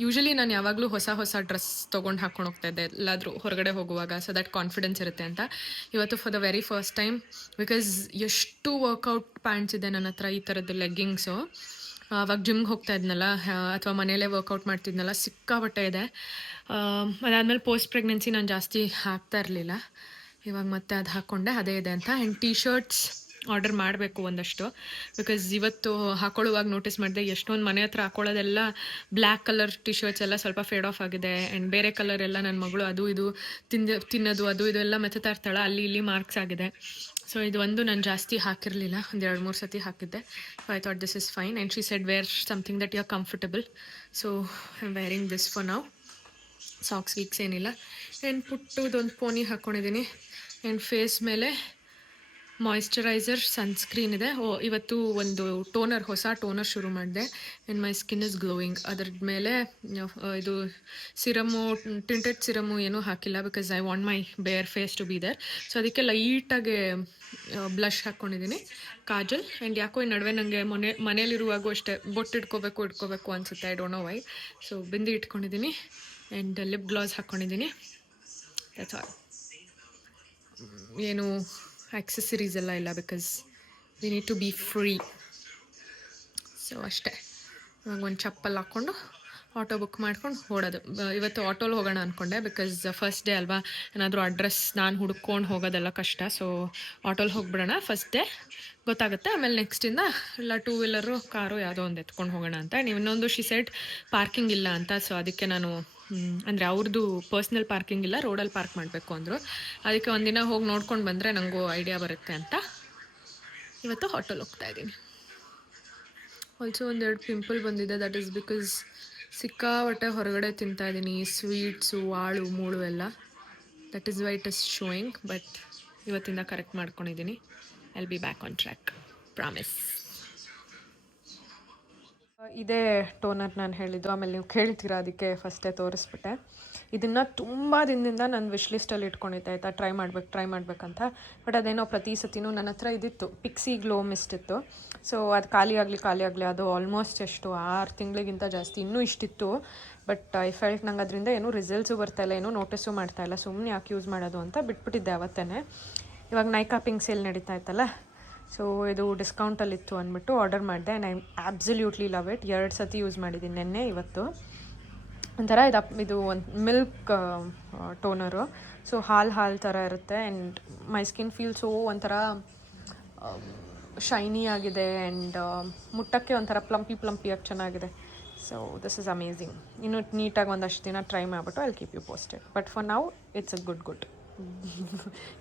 Usually ನಾನು ಯಾವಾಗಲೂ ಹೊಸ ಡ್ರೆಸ್ ತೊಗೊಂಡು ಹಾಕ್ಕೊಂಡು ಹೋಗ್ತಾಯಿದ್ದೆ ಎಲ್ಲಾದರೂ ಹೊರಗಡೆ ಹೋಗುವಾಗ, ಸೊ ದಟ್ ಕಾನ್ಫಿಡೆನ್ಸ್ ಇರುತ್ತೆ ಅಂತ. ಇವತ್ತು for the very first time, because ಎಷ್ಟು ವರ್ಕೌಟ್ ಪ್ಯಾಂಟ್ಸ್ ಇದೆ ನನ್ನ ಹತ್ರ, ಈ ಥರದ್ದು ಲೆಗ್ಗಿಂಗ್ಸು. ಆವಾಗ ಜಿಮ್ಗೆ ಹೋಗ್ತಾ ಇದ್ನಲ್ಲ ಅಥವಾ ಮನೆಯಲ್ಲೇ ವರ್ಕೌಟ್ ಮಾಡ್ತಿದ್ನಲ್ಲ, ಸಿಕ್ಕಾಬಟ್ಟೆ ಇದೆ. ಅದಾದಮೇಲೆ ಪೋಸ್ಟ್ ಪ್ರೆಗ್ನೆನ್ಸಿ ನಾನು ಜಾಸ್ತಿ ಹಾಕ್ತಾ ಇರಲಿಲ್ಲ. ಇವಾಗ ಮತ್ತೆ ಅದು ಹಾಕ್ಕೊಂಡೆ, ಅದೇ ಇದೆ ಅಂತ. ಆ್ಯಂಡ್ ಟೀ ಶರ್ಟ್ಸ್ ಆರ್ಡರ್ ಮಾಡಬೇಕು ಒಂದಷ್ಟು. ಬಿಕಾಸ್ ಇವತ್ತು ಹಾಕೊಳ್ಳುವಾಗ ನೋಟಿಸ್ ಮಾಡಿದೆ, ಎಷ್ಟೊಂದು ಮನೆ ಹತ್ರ ಹಾಕೊಳ್ಳೋದೆಲ್ಲ ಬ್ಲ್ಯಾಕ್ ಕಲರ್ ಟಿ ಶರ್ಟ್ಸ್ ಎಲ್ಲ ಸ್ವಲ್ಪ ಫೇಡ್ ಆಫ್ ಆಗಿದೆ. ಆ್ಯಂಡ್ ಬೇರೆ ಕಲರ್ ಎಲ್ಲ ನನ್ನ ಮಗಳು ಅದು ಇದು ತಿನ್ನೋದು ಅದು ಇದು ಎಲ್ಲ ಮೆತ್ತಾ ಇರ್ತಾಳೆ, ಅಲ್ಲಿ ಇಲ್ಲಿ ಮಾರ್ಕ್ಸ್ ಆಗಿದೆ. ಸೊ ಇದು ಒಂದು ನಾನು ಜಾಸ್ತಿ ಹಾಕಿರಲಿಲ್ಲ, ಒಂದು 2-3 ಸತಿ ಹಾಕಿದ್ದೆ. I thought this is fine. And she said wear something that you are comfortable. So I am wearing this for now. Socks ವೀಕ್ಸ್ ಏನಿಲ್ಲ. ಆ್ಯಂಡ್ ಪುಟ್ಟದೊಂದು ಪೋನಿ ಹಾಕ್ಕೊಂಡಿದ್ದೀನಿ. ಆ್ಯಂಡ್ ಫೇಸ್ ಮೇಲೆ ಮಾಯಿಶ್ಚರೈಸರ್, ಸನ್ಸ್ಕ್ರೀನ್ ಇದೆ. ಇವತ್ತು ಒಂದು ಹೊಸ ಟೋನರ್ ಶುರು ಮಾಡಿದೆ. And my skin is glowing. ಅದ್ರ ಮೇಲೆ ಇದು ಸಿರಮು, ಟಿಂಟೆಡ್ ಸಿರಮು ಏನೂ ಹಾಕಿಲ್ಲ, because I want my bare face to be there. So ಅದಕ್ಕೆ ಲೈಟಾಗಿ ಬ್ಲಷ್ ಹಾಕ್ಕೊಂಡಿದ್ದೀನಿ, ಕಾಜಲ್. ಆ್ಯಂಡ್ ಯಾಕೋ ಈ ನಡುವೆ ನನಗೆ ಮನೇಲಿರುವಾಗೂ ಅಷ್ಟೇ ಬೊಟ್ಟು ಇಟ್ಕೋಬೇಕು ಅನಿಸುತ್ತೆ. I don't know why. So bindi ಇಟ್ಕೊಂಡಿದ್ದೀನಿ. ಆ್ಯಂಡ್ ಲಿಪ್ ಗ್ಲಾಸ್ ಹಾಕ್ಕೊಂಡಿದ್ದೀನಿ. That's all. ಏನು ಆಕ್ಸೆಸರೀಸ್ ಎಲ್ಲ ಇಲ್ಲ, because we need to be free. So ಅಷ್ಟೇ. ಇವಾಗ ಒಂದು ಚಪ್ಪಲ್ ಹಾಕ್ಕೊಂಡು ಆಟೋ ಬುಕ್ ಮಾಡ್ಕೊಂಡು ಓಡೋದು. ಇವತ್ತು ಆಟೋಲ್ಲಿ ಹೋಗೋಣ ಅಂದ್ಕೊಂಡೆ, ಬಿಕಾಸ್ ಫಸ್ಟ್ ಡೇ ಅಲ್ವಾ, ಏನಾದರೂ ಅಡ್ರೆಸ್ ನಾನು ಹುಡ್ಕೊಂಡು ಹೋಗೋದೆಲ್ಲ ಕಷ್ಟ. ಸೊ ಆಟೋಲ್ಲಿ ಹೋಗ್ಬಿಡೋಣ ಫಸ್ಟ್ ಡೇ, ಗೊತ್ತಾಗುತ್ತೆ. ಆಮೇಲೆ ನೆಕ್ಸ್ಟಿಂದ ಇಲ್ಲ 2 ವೀಲರು ಕಾರು ಯಾವುದೋ ಒಂದು ಎತ್ಕೊಂಡು ಹೋಗೋಣ ಅಂತ. ನೀವು ಇನ್ನೊಂದು ಶಿ ಸೆಡ್ ಪಾರ್ಕಿಂಗ್ ಇಲ್ಲ ಅಂತ. ಸೊ ಅದಕ್ಕೆ ನಾನು ಅಂದರೆ ಅವ್ರದ್ದು ಪರ್ಸ್ನಲ್ ಪಾರ್ಕಿಂಗ್ ಇಲ್ಲ, ರೋಡಲ್ಲಿ ಪಾರ್ಕ್ ಮಾಡಬೇಕು ಅಂದರು. ಅದಕ್ಕೆ ಒಂದಿನ ಹೋಗಿ ನೋಡ್ಕೊಂಡು ಬಂದರೆ ನನಗೂ ಐಡಿಯಾ ಬರುತ್ತೆ ಅಂತ ಇವತ್ತು ಆಟೋಲ್ಲಿ ಹೋಗ್ತಾಯಿದ್ದೀನಿ. ಆಲ್ಸೋ 1-2 ಪಿಂಪಲ್ ಬಂದಿದೆ. ದಟ್ ಈಸ್ ಬಿಕಾಸ್ ಸಿಕ್ಕಾಬಟ್ಟೆ ಹೊರಗಡೆ ತಿಂತಾಯಿದ್ದೀನಿ, ಸ್ವೀಟ್ಸು, ಆಳು ಮೂಳು ಎಲ್ಲ. That is why it is showing. But ಇವತ್ತಿಂದ ಕರೆಕ್ಟ್ ಮಾಡ್ಕೊಂಡಿದ್ದೀನಿ. I will be back on track, promise. ಇದೇ ಟೋನರ್ ನಾನು ಹೇಳಿದ್ದು. ಆಮೇಲೆ ನೀವು ಕೇಳ್ತೀರಾ, ಅದಕ್ಕೆ ಫಸ್ಟೇ ತೋರಿಸ್ಬಿಟ್ಟೆ. ಇದನ್ನು ತುಂಬ ದಿನದಿಂದ ನಾನು ವಿಶ್ ಲಿಸ್ಟಲ್ಲಿ ಇಟ್ಕೊಂಡಿದ್ದೆ, ಆಯಿತಾ, ಟ್ರೈ ಮಾಡ್ಬೇಕಂತ. ಬಟ್ ಅದೇನೋ ಪ್ರತಿ ಸತಿನೂ ನನ್ನ ಹತ್ರ ಇದಿತ್ತು, ಪಿಕ್ಸಿ ಗ್ಲೋ ಮಿಸ್ಟ್ ಇತ್ತು. ಸೊ ಅದು ಖಾಲಿ ಆಗಲಿ ಅದು ಆಲ್ಮೋಸ್ಟ್ ಎಷ್ಟು 6 ತಿಂಗಳಿಗಿಂತ ಜಾಸ್ತಿ ಇನ್ನೂ ಇಷ್ಟಿತ್ತು. ಬಟ್ ಐ ಫೆಲ್ಟ್ ನಂಗೆ ಅದರಿಂದ ಏನೂ ರಿಸಲ್ಟ್ಸು ಬರ್ತಾಯಿಲ್ಲ, ಏನೂ ನೋಟಿಸು ಮಾಡ್ತಾಯಿಲ್ಲ, ಸುಮ್ಮನೆ ಯಾಕೆ ಯೂಸ್ ಮಾಡೋದು ಅಂತ ಬಿಟ್ಬಿಟ್ಟಿದ್ದೆ ಅವತ್ತೇ. ಇವಾಗ ನೈಕಾ ಪಿಂಕ್ ಸೇಲ್ ನಡೀತಾ ಇತ್ತಲ್ಲ, ಸೊ ಇದು ಡಿಸ್ಕೌಂಟಲ್ಲಿತ್ತು ಅಂದ್ಬಿಟ್ಟು ಆರ್ಡರ್ ಮಾಡಿದೆ. And I absolutely love it. 2 ಸತಿ ಯೂಸ್ ಮಾಡಿದ್ದೀನಿ, ನೆನ್ನೆ ಇವತ್ತು. ಒಂಥರ ಇದು ಒಂದು ಮಿಲ್ಕ್ ಟೋನರು. ಸೊ ಹಾಲು ಥರ ಇರುತ್ತೆ. And my skin feel so ಒಂಥರ ಶೈನಿ ಆಗಿದೆ. ಆ್ಯಂಡ್ ಮುಟ್ಟಕ್ಕೆ ಒಂಥರ ಪ್ಲಂಪಿಯಾಗಿ ಚೆನ್ನಾಗಿದೆ. So this is amazing. ಇನ್ನು ನೀಟಾಗಿ ಒಂದಷ್ಟು ದಿನ ಟ್ರೈ ಮಾಡಿಬಿಟ್ಟು I will keep you posted. But for now it's a good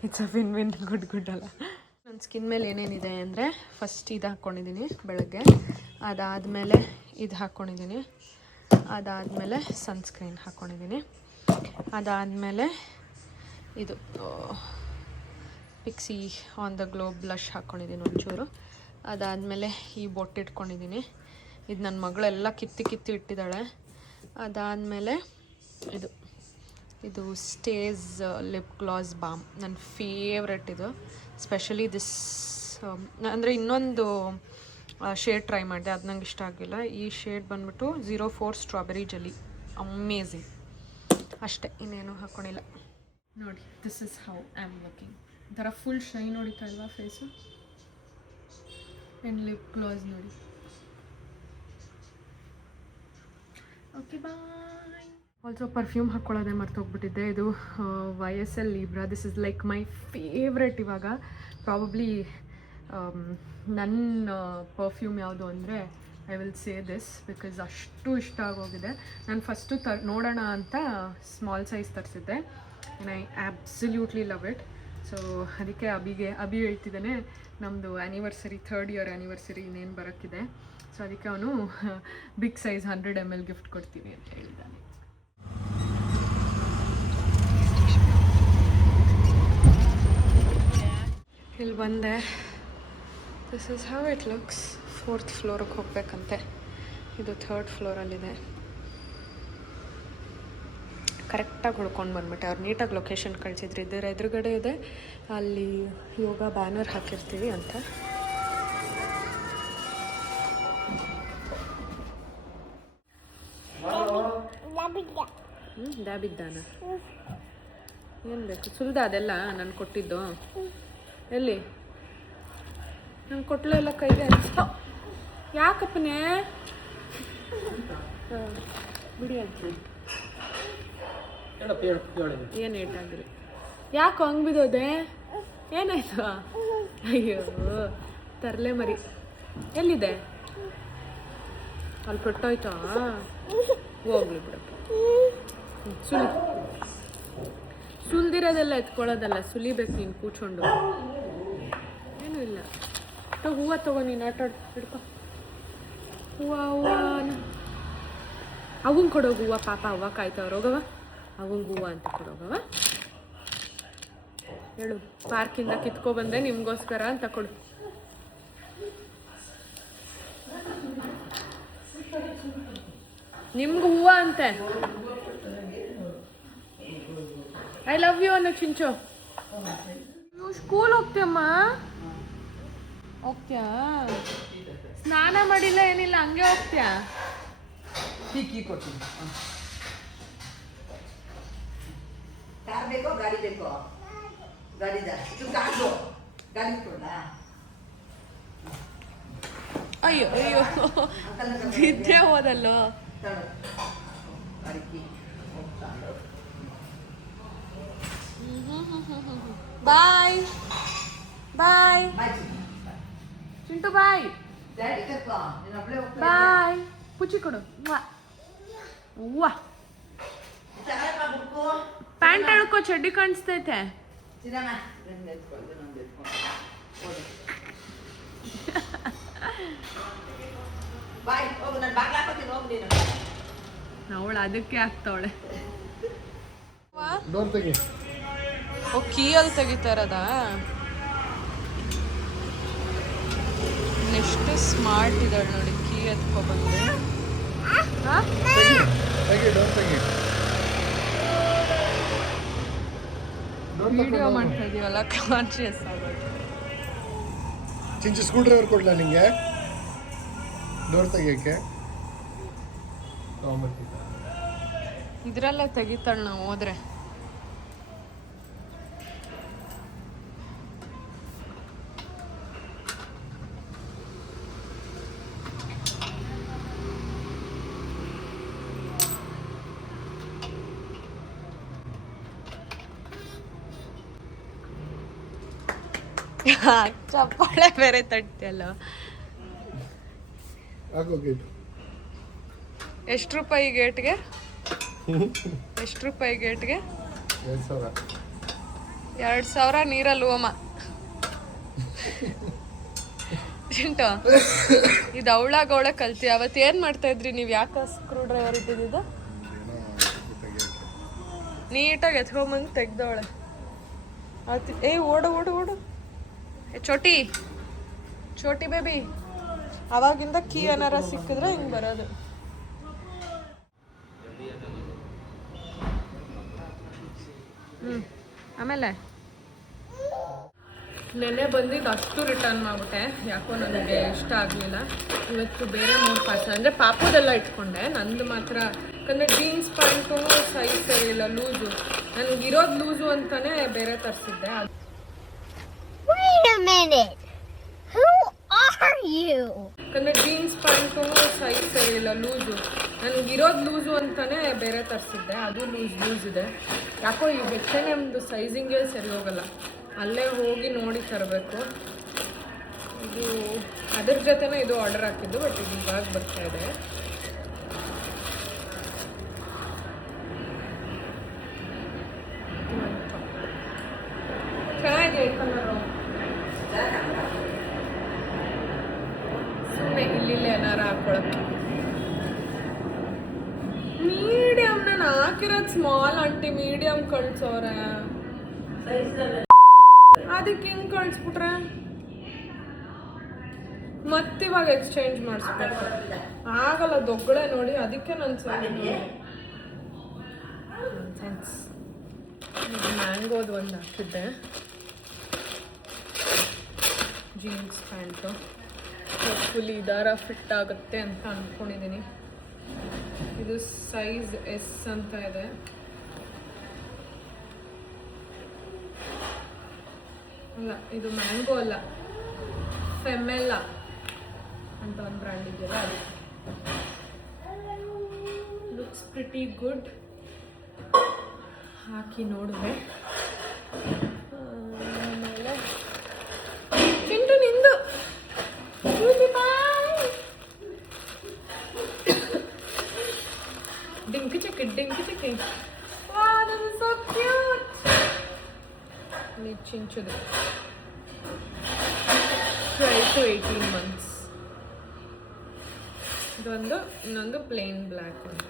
it's a win good ಅಲ್ಲ. ನನ್ನ ಸ್ಕಿನ್ ಮೇಲೆ ಏನೇನಿದೆ ಅಂದರೆ, ಫಸ್ಟ್ ಇದು ಹಾಕ್ಕೊಂಡಿದ್ದೀನಿ ಬೆಳಗ್ಗೆ, ಅದಾದಮೇಲೆ ಇದು ಹಾಕ್ಕೊಂಡಿದ್ದೀನಿ, ಅದಾದಮೇಲೆ ಸನ್ಸ್ಕ್ರೀನ್ ಹಾಕ್ಕೊಂಡಿದ್ದೀನಿ. ಅದಾದಮೇಲೆ ಇದು Pixi on the glow blush ಹಾಕ್ಕೊಂಡಿದ್ದೀನಿ ಒಂಚೂರು. ಅದಾದಮೇಲೆ ಈ ಬೊಟ್ಟು ಇಟ್ಕೊಂಡಿದ್ದೀನಿ. ಇದು ನನ್ನ ಮಗಳೆಲ್ಲ ಕಿತ್ತಿ ಇಟ್ಟಿದ್ದಾಳೆ. ಅದಾದಮೇಲೆ ಇದು ಸ್ಟೇಸ್ ಲಿಪ್ ಗ್ಲಾಸ್ ಬಾಮ್, ನನ್ನ ಫೇವ್ರೆಟ್ ಇದು. ಸ್ಪೆಷಲಿ ದಿಸ್ ಅಂದರೆ ಇನ್ನೊಂದು ಶೇಡ್ ಟ್ರೈ ಮಾಡಿದೆ, ಅದು ನಂಗೆ ಇಷ್ಟ ಆಗಿಲ್ಲ. ಈ ಶೇಡ್ ಬಂದ್ಬಿಟ್ಟು 04 ಸ್ಟ್ರಾಬೆರಿ ಜೆಲ್ಲಿ, ಅಮೇಝಿಂಗ್. ಅಷ್ಟೇ, ಇನ್ನೇನು ಹಾಕ್ಕೊಂಡಿಲ್ಲ. ನೋಡಿ, this is how I am looking. ಈ ಥರ ಫುಲ್ ಶೈನ್ ಹೊಡಿತಾ ಇಲ್ವಾ ಫೇಸು? ಆ್ಯಂಡ್ ಲಿಪ್ ಗ್ಲಾಸ್ ನೋಡಿ. Okay, bye. ಆಲ್ಸೋ ಪರ್ಫ್ಯೂಮ್ ಹಾಕ್ಕೊಳ್ಳೋದೇ ಮರ್ತೋಗ್ಬಿಟ್ಟಿದ್ದೆ. ಇದು YSL Libra. This is like my favourite ಇವಾಗ. ಪ್ರಾಬಬ್ಲಿ ನನ್ನ ಪರ್ಫ್ಯೂಮ್ ಯಾವುದು ಅಂದರೆ I will say this, because ಅಷ್ಟು ಇಷ್ಟ ಆಗೋಗಿದೆ. ನಾನು ಫಸ್ಟು ನೋಡೋಣ ಅಂತ ಸ್ಮಾಲ್ ಸೈಜ್ ತರಿಸಿದ್ದೆ, and I absolutely love it. So ಅದಕ್ಕೆ ಅಭಿ ಹೇಳ್ತಿದ್ದಾನೆ, ನಮ್ಮದು ಆ್ಯನಿವರ್ಸರಿ 3rd year ಆ್ಯನಿವರ್ಸರಿ ಇನ್ನೇನು ಬರೋಕ್ಕಿದೆ. ಸೊ ಅದಕ್ಕೆ ಅವನು ಬಿಗ್ ಸೈಜ್ 100 ml ಗಿಫ್ಟ್ ಕೊಡ್ತೀನಿ ಅಂತ ಹೇಳಿದ್ದಾನೆ. ಇಲ್ಲಿ ಬಂದೆ. This is how it looks. 4th ಫ್ಲೋರಿಗೆ ಹೋಗ್ಬೇಕಂತೆ. ಇದು 3rd ಫ್ಲೋರಲ್ಲಿದೆ. ಕರೆಕ್ಟಾಗಿ ಹುಡ್ಕೊಂಡು ಬಂದ್ಬಿಟ್ಟೆ. ಅವ್ರು ನೀಟಾಗಿ ಲೊಕೇಶನ್ ಕಳಿಸಿದ್ರು. ಇದರ ಎದುರುಗಡೆ ಇದೆ, ಅಲ್ಲಿ ಯೋಗ ಬ್ಯಾನರ್ ಹಾಕಿರ್ತೀವಿ ಅಂತ. ದಾಬಿದ್ದಾನ? ಏನು ಬೇಕು? ಸುಲ್ದ ಅದೆಲ್ಲ ನಾನು ಕೊಟ್ಟಿದ್ದು? ಎಲ್ಲಿ? ನಂಗೆ ಕೊಟ್ಟಲೇ ಇಲ್ಲ ಕೈಗೆ. ಯಾಕಪ್ಪನೇ ಬಿಡಿ ಅಂತ ಏನು ಏಟಾಗಿಲ್ಲ. ಯಾಕೆ ಹಂಗೆ ಬಿದ್ದೋದೆ? ಏನಾಯ್ತು? ಅಯ್ಯೋ ತರಲೆ ಮರಿ. ಎಲ್ಲಿದೆ? ಅಲ್ಲಿ ಪೆಟ್ಟೋಯ್ತಾ? ಹೋಗ್ಲಿ ಬಿಡಪ್ಪ. ಸುಲ್ದಿರೋದೆಲ್ಲ ಎತ್ಕೊಳ್ಳೋದಲ್ಲ, ಸುಲಿಬೇಕು ನೀನು ಕೂತ್ಕೊಂಡು. ಏನೂ ಇಲ್ಲ. ಹೂವು ತಗೋ, ನೀನು ಆಟ ಹಿಡ್ಕೊ. ಹೂವು ಅವಂಗೆ ಕೊಡೋಗು. ಹೂವು ಪಾಪ ಅವ್ವ ಕಾಯ್ತವ್ರು. ಹೋಗವ, ಅವಂಗೆ ಹೂವು ಅಂತ ಕೊಡೋಗವ. ಹೇಳು, ಪಾರ್ಕಿಂದ ಕಿತ್ಕೊಬಂದೆ ನಿಮಗೋಸ್ಕರ ಅಂತ ಕೊಡು. ನಿಮ್ಗೆ ಹೂವು ಅಂತೆ. ಐ ಲವ್ ಯು ಅನ್ನೋ ಚಿಂಚು. ಸ್ಕೂಲ್ ಹೋಗ್ತೀಯಮ್ಮ? ಹೋಗ್ತೀಯಾ? ಸ್ನಾನ ಮಾಡಿಲ್ಲ ಏನಿಲ್ಲ, ಹಂಗೆ ಹೋಗ್ತೀಯಾ? ಕಾರ್ ಬೇಕೋ ಗಾಡಿ ಬೇಕೋ? ಗಾಡಿ ಕೊಡ. ಅಯ್ಯೋ ಅಯ್ಯೋ, ಬಿದ್ದೆ ಹೋದಲ್ಲೋ. ಬಾಯ್ ಬಾಯ್ ಚಿಂಟು, ಬಾಯ್ ಬಾಯ್. ಪುಚ್ಚಿ ಕೊಡು. ಹೂವ ಪ್ಯಾಂಟ್ ಹೇಳ್ಕೊ, ಚಡ್ಡಿ ಕಾಣಿಸ್ತೈತೆ. ಅವಳು ಅದಕ್ಕೆ ಆಗ್ತಾವಳೆ. ಓ, ಕೀಯಲ್ಲಿ ತೆಗಿತಾರದ? ಎಷ್ಟು ಸ್ಮಾರ್ಟ್ ಇದ್ದಾಳೆ ನೋಡಿ, ಕೀ ಎತ್ಕೊಬಂದು. ವಿಡಿಯೋ ಮಾಡ್ತಾ ಇದೀವಲ್ಲ, ಕಾನ್ಶಿಯಸ್ ಆಗೋದು. ಚಿಂಚು ಸ್ಕ್ರೂ ಡ್ರೈವರ್ ಕೊಡ್ಲಾ ನಿಂಗೆ ಡೋರ್ ತೆಗಿಯೋಕ್ಕೆ? ಇದ್ರಲ್ಲೇ ತೆಗಿತಾಳೆ ನಾವು ಹೋದ್ರೆ. ಚಪ್ಪಾಳೆ ಬೇರೆ ತಟ್ಟಿಯಲ್ಲ. ಎಷ್ಟು ರೂಪಾಯಿ ಗೇಟ್ಗೆ? ಎಷ್ಟು ರೂಪಾಯಿ ಗೇಟ್ಗೆ? 2,000 ನೀರಲ್ಲಿ ಹೋಮ. ಚಿಂಟು ಇದು ಅವಳಾಗವಳೆ ಕಲ್ತಿ ಅವತ್ತು ಏನು ಮಾಡ್ತಾ ಇದ್ರಿ ನೀವು? ಯಾಕೆ ಸ್ಕ್ರೂ ಡ್ರೈವರ್ ಇದ್ದಿದ್ದು? ನೀಟಾಗಿ ಎತ್ಕೊಂಬಂದು ತೆಗ್ದವಳೆ ಆಯ್ತು. ಏ ಓಡು ಓಡು ಓಡು ಚೋಟಿ ಚೋಟಿ ಬೇಬಿ. ಅವಾಗಿಂದ ಕೀ ಏನಾರ ಸಿಕ್ಕಿದ್ರೆ ಹಿಂಗೆ ಬರೋದು. ಆಮೇಲೆ ನೆನ್ನೆ ಬಂದಿದ್ದು ಅಷ್ಟು ರಿಟರ್ನ್ ಮಾಡಿಬಿಟ್ಟೆ, ಯಾಕೋ ನನಗೆ ಇಷ್ಟ ಆಗಲಿಲ್ಲ. ಇವತ್ತು ಬೇರೆ 3 ಪಾರ್ಸಲ್ ಅಂದರೆ ಪಾಪುದೆಲ್ಲ ಇಟ್ಕೊಂಡೆ, ನಂದು ಮಾತ್ರ. ಯಾಕಂದರೆ ಜೀನ್ಸ್ ಪ್ಯಾಂಟು ಸೈಜ್ ಸರಿ ಇಲ್ಲ, ಲೂಸು. ನನಗಿರೋದು ಲೂಸು ಅಂತಲೇ ಬೇರೆ ತರಿಸಿದ್ದೆ. ಯಾಕಂದರೆ ಜೀನ್ಸ್ ಪ್ಯಾಂಟು ಸೈಜ್ ಸರಿ ಇಲ್ಲ, ಲೂಸು. ನನಗಿರೋದು ಲೂಸು ಅಂತಲೇ ಬೇರೆ ತರಿಸಿದ್ದೆ, ಅದು ಲೂಸ್ ಇದೆ. ಯಾಕೋ ಈ H&Mದು ಸೈಜಿಂಗೇ ಸರಿ ಹೋಗಲ್ಲ, ಅಲ್ಲೇ ಹೋಗಿ ನೋಡಿ ತರಬೇಕು. ಇದು ಅದ್ರ ಜೊತೆನೇ ಇದು ಆರ್ಡರ್ ಹಾಕಿದ್ದು, ಬಟ್ ಇದು ಇವಾಗ ಬರ್ತಾ ಇದೆ. ಚೆನ್ನಾಗಿದೆ ಕಲರು. ಸುಮ್ಮನೆ ಇಲ್ಲಿಲ್ಲೇ ಏನಾರ ಹಾಕೊಳಕ್ಕೆ. ಮೀಡಿಯಮ್ ನಾನು ಹಾಕಿರೋದು ಸ್ಮಾಲ್ ಆಂಟಿ, ಮೀಡಿಯಮ್ ಕಳ್ಸೋರೆ. ಅದಕ್ಕೆ ಹಿಂಗೆ ಕಳಿಸ್ಬಿಟ್ರೆ ಮತ್ತಿವಾಗ ಎಕ್ಸ್ಚೇಂಜ್ ಮಾಡಿಸ್ಬೇಕು ಆಗಲ್ಲ, ದೊಡ್ಗಳೆ ನೋಡಿ. ಅದಕ್ಕೆ ನನ್ನ ಸೆನ್ಸ್ ಮ್ಯಾಂಗೋದು ಒಂದು ಹಾಕಿದ್ದೆ. ಜೀನ್ಸ್ ಪ್ಯಾಂಟು ಫುಲ್ ದಾರ ಫಿಟ್ ಆಗುತ್ತೆ ಅಂತ ಅಂದ್ಕೊಂಡಿದ್ದೀನಿ. ಇದು ಸೈಜ್ S ಅಂತ ಇದೆ. ಅಲ್ಲ, ಇದು ಮ್ಯಾಂಗೋ ಅಲ್ಲ, ಫೆಮೆಲ್ಲಾ ಅಂತ ಒಂದು ಬ್ರ್ಯಾಂಡ್ ಇದೆಯಲ್ಲ ಅದು. Looks pretty good. ಹಾಕಿ ನೋಡುವೆ. ಆಮೇಲೆ ಚಿಂಟು ನಿಂದು ಡಿಂಕ್ ಚಿಕ್ಕಿ ಡಿಂಕ್ ಚಿಕ್ಕಿ. Wow, this is so cute. ಚಿಂಚುದು 12 to 18 months. ಇದೊಂದು, ಇನ್ನೊಂದು ಪ್ಲೇನ್ ಬ್ಲ್ಯಾಕ್ ಒಂದು.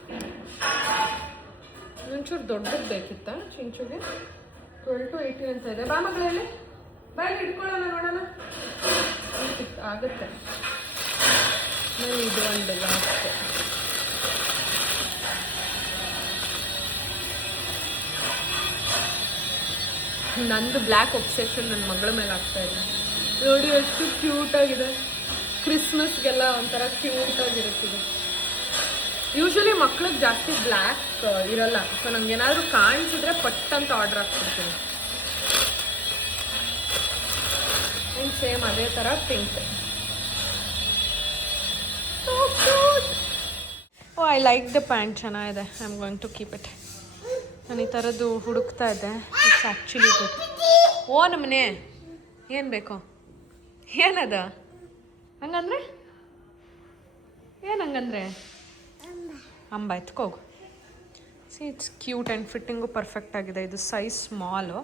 ಒಂಚೂರು ದೊಡ್ಡದು ಬೇಕಿತ್ತಾ ಚಿಂಚುಗೆ? 12 to 18 ಅಂತ ಇದೆ. ಬಾ ಮಗಳಲ್ಲಿ ಬಾಯಲ್ಲಿ ಹಿಡ್ಕೊಳ್ಳೋಣ, ನೋಡೋಣ ಆಗುತ್ತೆ. ಆಮೇಲೆ ಇದು ಒಂದು ಲಾಸ್ಟ್. ನಂದು ಬ್ಲ್ಯಾಕ್ ಒಬ್ಸೆಷನ್ ನನ್ನ ಮಗಳ ಮೇಲೆ ಆಗ್ತಾ ಇದೆ. ನೋಡಿ ಎಷ್ಟು ಕ್ಯೂಟಾಗಿದೆ. ಕ್ರಿಸ್ಮಸ್ಗೆಲ್ಲ ಒಂಥರ ಕ್ಯೂಟಾಗಿರುತ್ತದೆ. ಯೂಶ್ವಲಿ ಮಕ್ಳಿಗೆ ಜಾಸ್ತಿ ಬ್ಲ್ಯಾಕ್ ಇರಲ್ಲ, ಸೊ ನಂಗೆ ಏನಾದರೂ ಕಾಣಿಸಿದ್ರೆ ಪಟ್ ಅಂತ ಆರ್ಡರ್ ಹಾಕ್ಬಿಡ್ತೀನಿ. ಆ್ಯಂಡ್ ಸೇಮ್ ಅದೇ ಥರ pink. Oh, I like the pant, ಚೆನ್ನಾಗಿದೆ. I am going to keep it. ನಾನು ಈ ಥರದ್ದು ಹುಡುಕ್ತಾ ಇದ್ದೆ. It's actually good. ಓ ನಮ್ಮನೆ ಏನು ಬೇಕು? ಏನದ ಹಂಗಂದ್ರೆ? ಏನು ಹಂಗಂದ್ರೆ? ಅಂಬ ಎತ್ಕೋಗು. See, it's cute and fitting perfect ಆಗಿದೆ. ಇದು ಸೈಜ್ ಸ್ಮಾಲು,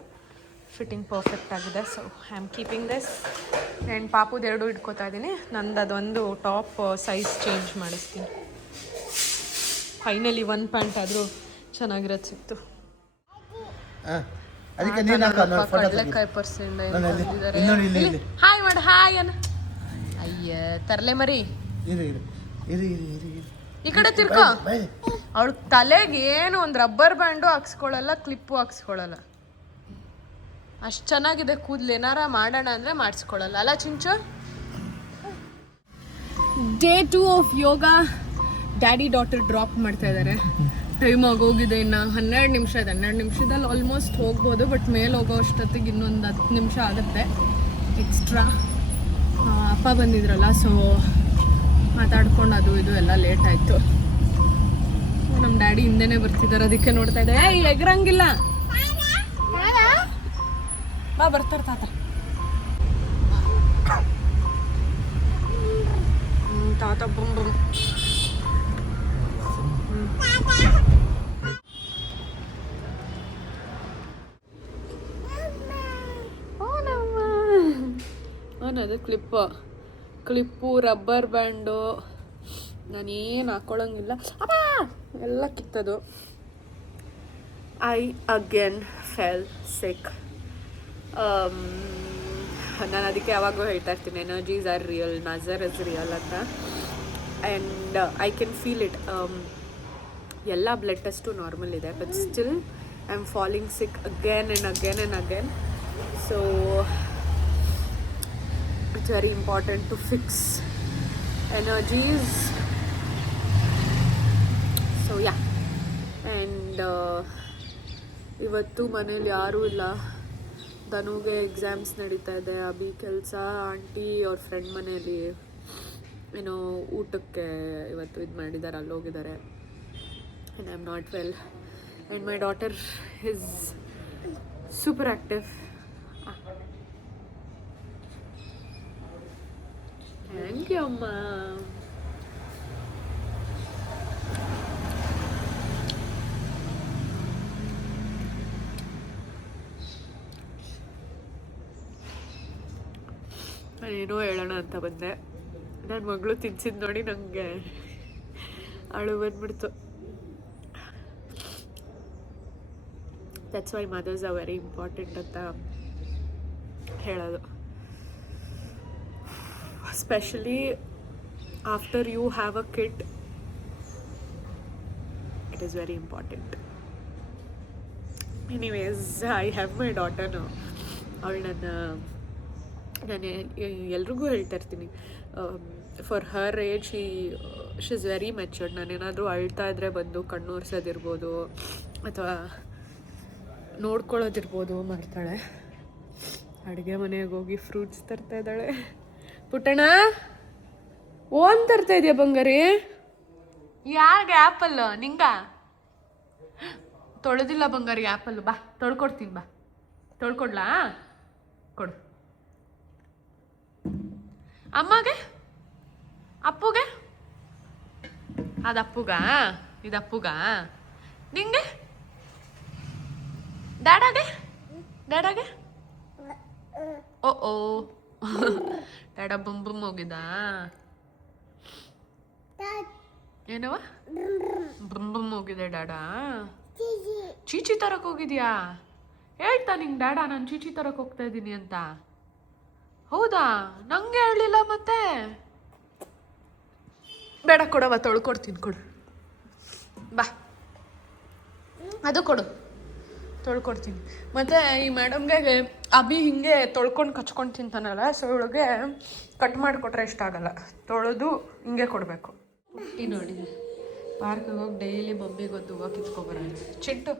ಫಿಟ್ಟಿಂಗ್ ಪರ್ಫೆಕ್ಟ್ ಆಗಿದೆ. So I am keeping this. And ಪಾಪುದು 2 ಇಟ್ಕೋತಾ ಇದ್ದೀನಿ. ನಂದು ಅದೊಂದು ಟಾಪ್ ಸೈಜ್ ಚೇಂಜ್ ಮಾಡಿಸ್ತೀನಿ. ಫೈನಲಿ 1 ಪ್ಯಾಂಟ್ ಆದರೂ ಚೆನ್ನಾಗಿರೋದು ಸಿಕ್ತು. ಕಡಲೆಕಾಯಿ ಪರ್ಸೆಂಟ್ ಹಾಯ್ ಮಾಡು, ಹಾಯ್ ಅನ್ನ. ಅಯ್ಯ ತರಲೆ ಮರಿ, ಈ ಕಡೆ ತಿರ್ಕೋ. ಅವಳು ತಲೆಗೆ ಏನು ಒಂದು ರಬ್ಬರ್ ಬ್ಯಾಂಡು ಹಾಕ್ಸ್ಕೊಳ್ಳಲ್ಲ, ಕ್ಲಿಪ್ಪು ಹಾಕ್ಸ್ಕೊಳ್ಳಲ್ಲ. ಅಷ್ಟು ಚೆನ್ನಾಗಿದೆ ಕೂದಲು. ಏನಾರ ಮಾಡೋಣ ಅಂದರೆ ಮಾಡಿಸ್ಕೊಳ್ಳಲ್ಲ ಅಲ್ಲ Chinchu? Day 2 of yoga. Daddy daughter drop ಮಾಡ್ತಾ ಇದ್ದಾರೆ. ಟೈಮ್ ಆಗೋಗಿದೆ, ಇನ್ನು 12 ನಿಮಿಷ ಇದೆ. 12 ನಿಮಿಷದಲ್ಲಿ ಆಲ್ಮೋಸ್ಟ್ ಹೋಗ್ಬೋದು, ಬಟ್ ಮೇಲೆ ಹೋಗೋ ಅಷ್ಟೊತ್ತಿಗೆ ಇನ್ನೊಂದು 10 ನಿಮಿಷ ಆಗುತ್ತೆ ಎಕ್ಸ್ಟ್ರಾ. ಅಪ್ಪ ಬಂದಿದ್ರಲ್ಲ, ಸೊ ಮಾತಾಡ್ಕೊಂಡು ಅದು ಇದು ಎಲ್ಲ ಲೇಟ್ ಆಯಿತು. ನಮ್ಮ ಡ್ಯಾಡಿ ಹಿಂದೆನೇ ಬರ್ತಿದ್ದಾರೆ, ಅದಕ್ಕೆ ನೋಡ್ತಾ ಇದ್ದೆ. ಎಗ್ರಂಗಿಲ್ಲ ಬಾ, ಬರ್ತಾರೆ ತಾತ. ತಾತ ಬೊಂಬ. ಅವನದು ಕ್ಲಿಪ್ ಕ್ಲಿಪ್ಪು, ರಬ್ಬರ್ ಬ್ಯಾಂಡು, ನಾನೇನು ಹಾಕ್ಕೊಳ್ಳೋಂಗಿಲ್ಲ. ಎಲ್ಲ ಕಿತ್ತದು. I again fell sick. ನಾನು ಅದಕ್ಕೆ ಯಾವಾಗೂ ಹೇಳ್ತಾ ಇರ್ತೀನಿ, ಎನರ್ಜೀಸ್ ಆರ್ ರಿಯಲ್, ನಜರ್ ಇಸ್ ರಿಯಲ್ ಅಂತ. And I can feel it. ಎಲ್ಲ ಬ್ಲಡ್ ಟೆಸ್ಟು ನಾರ್ಮಲ್ ಇದೆ, but still I am falling sick again and again and again. So it's very important to fix energies. So yeah. And ಇವತ್ತು ಮನೇಲಿ ಯಾರೂ ಇಲ್ಲ. ಧನುಗೆ ಎಕ್ಸಾಮ್ಸ್ ನಡೀತಾ ಇದೆ, ಅಭಿ ಕೆಲಸ, ಆಂಟಿ ಅವ್ರ ಫ್ರೆಂಡ್ ಮನೆಯಲ್ಲಿ ಏನೋ ಊಟಕ್ಕೆ ಇವತ್ತು ಇದು ಮಾಡಿದ್ದಾರೆ, ಅಲ್ಲಿ ಹೋಗಿದ್ದಾರೆ. And I am not well. And my daughter is super active. Thank you ಅಮ್ಮ. ನಾನೇನೋ ಹೇಳೋಣ ಅಂತ ಬಂದೆ, ನನ್ನ ಮಗಳು ತಿನ್ಸಿದ್ದು ನೋಡಿ ನನಗೆ ಅಳು ಬಂದ್ಬಿಡ್ತು. That's why mothers are very important ಅಂತ ಹೇಳೋದು. Specially after you have a kid, it is very important. Anyways, I have my daughter now. ಅವಳು ನಾನು ಎಲ್ರಿಗೂ ಹೇಳ್ತಾ ಇರ್ತೀನಿ, for her age she is very matured. ನಾನೇನಾದರೂ ಅಳ್ತಾ ಇದ್ದರೆ ಬಂದು ಕಣ್ಣು ಒರೆಸೋದಿರ್ಬೋದು ಅಥವಾ ನೋಡ್ಕೊಳ್ಳೋದಿರ್ಬೋದು ಮಾಡ್ತಾಳೆ. ಅಡುಗೆ ಮನೆಗೆ ಹೋಗಿ ಫ್ರೂಟ್ಸ್ ತರ್ತಾ ಇದ್ದಾಳೆ. ಪುಟ್ಟಣ, ಓನ್ ತರ್ತಾ ಇದೆಯಾ ಬಂಗಾರಿ? ಯಾರಿಗೆ? ಆ್ಯಪಲ್ ನಿಂಗ? ತೊಳೆದಿಲ್ಲ ಬಂಗಾರಿ ಆ್ಯಪಲ್. ಬಾ ತೊಳ್ಕೊಡ್ತೀನಿ, ಬಾ ತೊಳ್ಕೊಡ್ಲಾ? ಕೊಡು. ಅಮ್ಮಗೆ? ಅಪ್ಪುಗೆ? ಅದು ಅಪ್ಪುಗ? ಇದು ಅಪ್ಪುಗ? ನಿಂಗೆ? ಡ್ಯಾಡಾಗೆ? ಡ್ಯಾಡಾಗೆ? ಓ ಡ್ಯಾಡ ಬುಮ್ ಹೋಗಿದ್ದ? ಏನವ? ಬುಮ್ ಹೋಗಿದೆ ಡ್ಯಾಡಾ? ಚೀಚಿ ತರಕ್ಕೆ ಹೋಗಿದ್ಯಾ? ಹೇಳ್ತಾ ನಿಂಗೆ ಡ್ಯಾಡಾ ನಾನು ಚೀಚಿ ತರಕ್ಕೆ ಹೋಗ್ತಾ ಇದ್ದೀನಿ ಅಂತ? ಹೌದಾ? ನಂಗೆ ಹೇಳಲಿಲ್ಲ ಮತ್ತೆ. ಬೇಡ, ಕೊಡವ, ತೊಳ್ಕೊಡ್ತೀನಿ, ಕೊಡು. ಬಾ, ಅದು ಕೊಡು, ತೊಳ್ಕೊಡ್ತೀನಿ. ಮತ್ತು ಈ ಮೇಡಮ್ಗೆ ಅಭಿ ಹಿಂಗೆ ತೊಳ್ಕೊಂಡು ಕಚ್ಕೊಂಡು ತಿಂತಾನಲ್ಲ, ಸೊ ಇವಳಿಗೆ ಕಟ್ ಮಾಡಿಕೊಟ್ರೆ ಇಷ್ಟ ಆಗಲ್ಲ, ತೊಳೆದು ಹಿಂಗೆ ಕೊಡಬೇಕು. ಈ ನೋಡಿ, ಪಾರ್ಕಿಗೆ ಹೋಗಿ ಡೈಲಿ ಮಮ್ಮಿಗೊಂದು ಹೂವು ಕಿತ್ಕೊಬರೋದು. ಚಿಂಟು